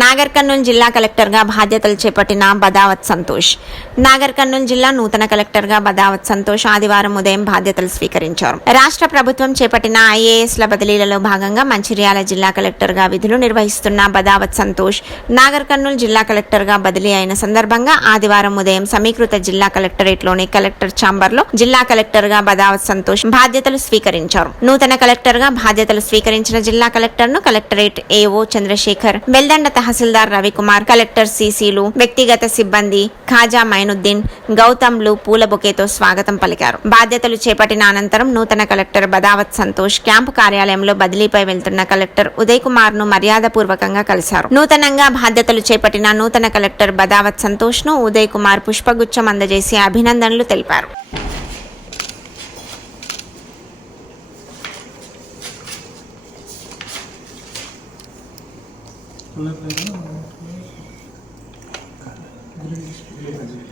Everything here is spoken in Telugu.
నాగర్ కర్నూలు జిల్లా కలెక్టర్గా బాధ్యతలు చేపట్టిన బదావత్ సంతోష్. నాగర్ కర్నూలు జిల్లా నూతన కలెక్టర్గా బదావత్ సంతోష్ ఆదివారం ఉదయం బాధ్యతలు స్వీకరించారు. రాష్ట్ర ప్రభుత్వం చేపట్టిన ఐఏఎస్ల బదిలీలలో భాగంగా మంచిర్యాల జిల్లా కలెక్టర్గా విధులు నిర్వహిస్తున్న బదావత్ సంతోష్ నాగర్ కర్నూలు జిల్లా కలెక్టర్గా బదిలీ అయిన సందర్భంగా ఆదివారం ఉదయం సమీకృత జిల్లా కలెక్టరేట్లోని కలెక్టర్ ఛాంబర్లో జిల్లా కలెక్టర్గా బదావత్ సంతోష్ బాధ్యతలు స్వీకరించారు. నూతన కలెక్టర్గా బాధ్యతలు స్వీకరించిన జిల్లా కలెక్టర్ను కలెక్టరేట్ ఏఓ చంద్రశేఖర్, బెల్దండ తహసీల్దార్ రవికుమార్, కలెక్టర్ సిసిలు, వ్యక్తిగత సిబ్బంది ఖాజా మైనుద్దీన్, గౌతమ్లు పూల బొకేతో స్వాగతం పలికారు. బాధ్యతలు చేపట్టిన అనంతరం నూతన కలెక్టర్ బదావత్ సంతోష్ క్యాంపు కార్యాలయంలో బదిలీపై వెళ్తున్న కలెక్టర్ ఉదయ్ కుమార్ ను మర్యాదపూర్వకంగా కలిశారు. నూతనంగా బాధ్యతలు చేపట్టిన నూతన కలెక్టర్ బదావత్ సంతోష్ ను ఉదయ్ కుమార్ పుష్పగుచ్చం అందజేసి అభినందనలు తెలిపారు. Gracias.